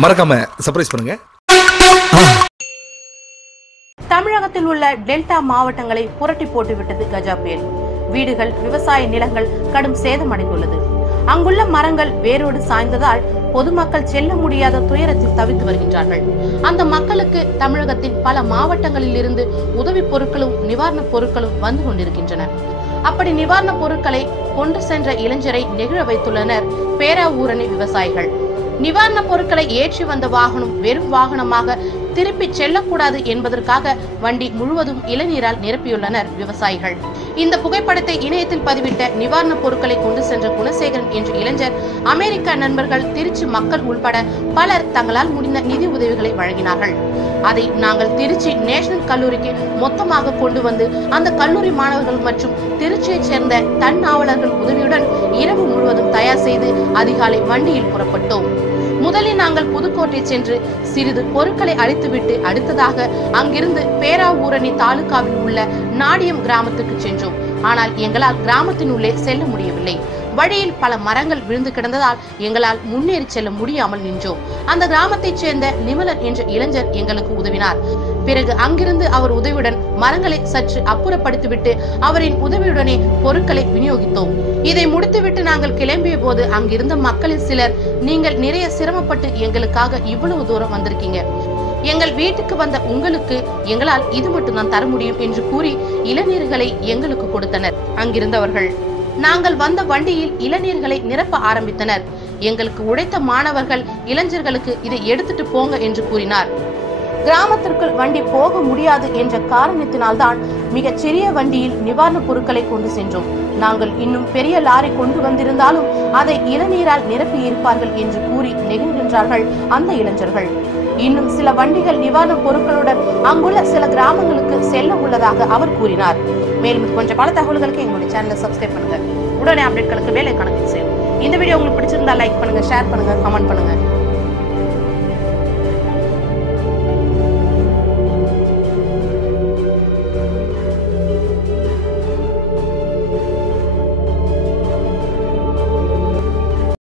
மறக்காம சர்ப்ரைஸ் பண்ணுங்க. தமிழகத்தில் உள்ள டெல்டா மாவட்டங்களை புரட்டி போட்டுவிட்டது கஜா புயல். வீடுகள் விவசாய நிலங்கள் கடும் சேதமடைந்துள்ளது. அங்குள்ள மரங்கள் வேரோடு சாய்ந்ததால் பொதுமக்கள் செல்ல முடியாத துயரத்தில் தவித்து வருகின்றார்கள். அந்த மக்களுக்கு தமிழகத்தின் பல மாவட்டங்களில் இருந்து உதவி பொருட்களும் நிவாரணப் பொருட்களும் வந்து கொண்டிருக்கின்றன. அப்படி நிவாரணப் பொருட்களை கொண்டு சென்ற இளைஞரை நெகிழ வைத்துள்ளனர் பேராவூரணி விவசாயிகள். நிவாரணப் பொருட்களை ஏற்றி வந்த வாகனம் வெறும் வாகனமாக திருப்பி செல்லக்கூடாது என்பதற்காக வண்டி முழுவதும் இளநீரால் நிரப்பியுள்ளனர் விவசாயிகள். இந்த புகைப்படத்தை இணையத்தில் பதிவிட்ட நிவாரணப் பொருட்களை கொண்டு சென்ற குணசேகரன் என்ற இளைஞர் அமெரிக்க நண்பர்கள் திருச்சி மக்கள் உள்பட பலர் தங்களால் முடிந்த நிதி உதவிகளை வழங்கினார்கள். அதை நாங்கள் திருச்சி நேஷனல் கல்லூரிக்கு மொத்தமாக கொண்டு வந்து அந்த கல்லூரி மாணவர்கள் மற்றும் திருச்சியைச் சேர்ந்த தன்னாவலர்கள் உதவியுடன் இரவு முழுவதும் தயார் செய்து அதிகாலை வண்டியில் புறப்பட்டோம். முதலில் நாங்கள் புதுக்கோட்டை சென்று சிறிது பொருட்களை அழித்துவிட்டு அடுத்ததாக அங்கிருந்து பேராவூரணி தாலுகாவில் உள்ள நாடியம் கிராமத்துக்கு சென்றோம். ஆனால் எங்களால் கிராமத்தின் உள்ளே செல்ல முடியவில்லை. வழியில் பல மரங்கள் விழுந்து கிடந்ததால் எங்களால் முன்னேறி செல்ல முடியாமல் நின்றோம். அந்த கிராமத்தைச் சேர்ந்த நிமலன் என்ற இளைஞர் எங்களுக்கு உதவினார். பிறகு அங்கிருந்து அவர் உதவியுடன் மரங்களை சற்று அப்புறப்படுத்திவிட்டு அவரின் உதவியுடனே பொருட்களை விநியோகித்தோம். இதை முடித்துவிட்டு நாங்கள் கிளம்பிய போது அங்கிருந்த மக்களில் சிலர் நீங்கள் நிறைய சிரமப்பட்டு எங்களுக்காக இவ்வளவு தூரம் வந்திருக்கீங்க. எங்கள் வீட்டுக்கு வந்த உங்களுக்கு எங்களால் இது மட்டும் தான் தர முடியும் என்று கூறி இளநீர்களை எங்களுக்கு கொடுத்தனர் அங்கிருந்தவர்கள். நாங்கள் வந்த வண்டியில் இளநீர்களை நிரப்ப ஆரம்பித்தனர். எங்களுக்கு உழைத்த மாணவர்கள் இளைஞர்களுக்கு இதை எடுத்துட்டு போங்க என்று கூறினார். கிராமத்திற்குள் வண்டி போக முடியாது என்ற காரணத்தினால்தான் மிகச் சிறிய வண்டியில் நிவாரணப் பொருட்களை கொண்டு சென்றோம். நாங்கள் இன்னும் பெரிய லாரி கொண்டு வந்திருந்தாலும் அதை இளநீரால் நிரப்பி இருப்பார்கள் என்று கூறி நெகிழ்கின்றார்கள் அந்த இளைஞர்கள். இன்னும் சில வண்டிகள் நிவாரணப் பொருட்களுடன் அங்குள்ள சில கிராமங்கள் கிராமங்களுக்கு செல்ல உள்ளதாக அவர் கூறினார். மேலும் கொஞ்சம் பல தகவல்களுக்கு எங்களுடைய சேனலை சப்ஸ்கிரைப் பண்ணுங்க. உடனே அப்டேட்களுக்கு வேலை கணக்கு செய்யும் இந்த வீடியோ உங்களுக்கு பிடிச்சிருந்தா லைக் பண்ணுங்க ஷேர் பண்ணுங்க கமெண்ட் பண்ணுங்க.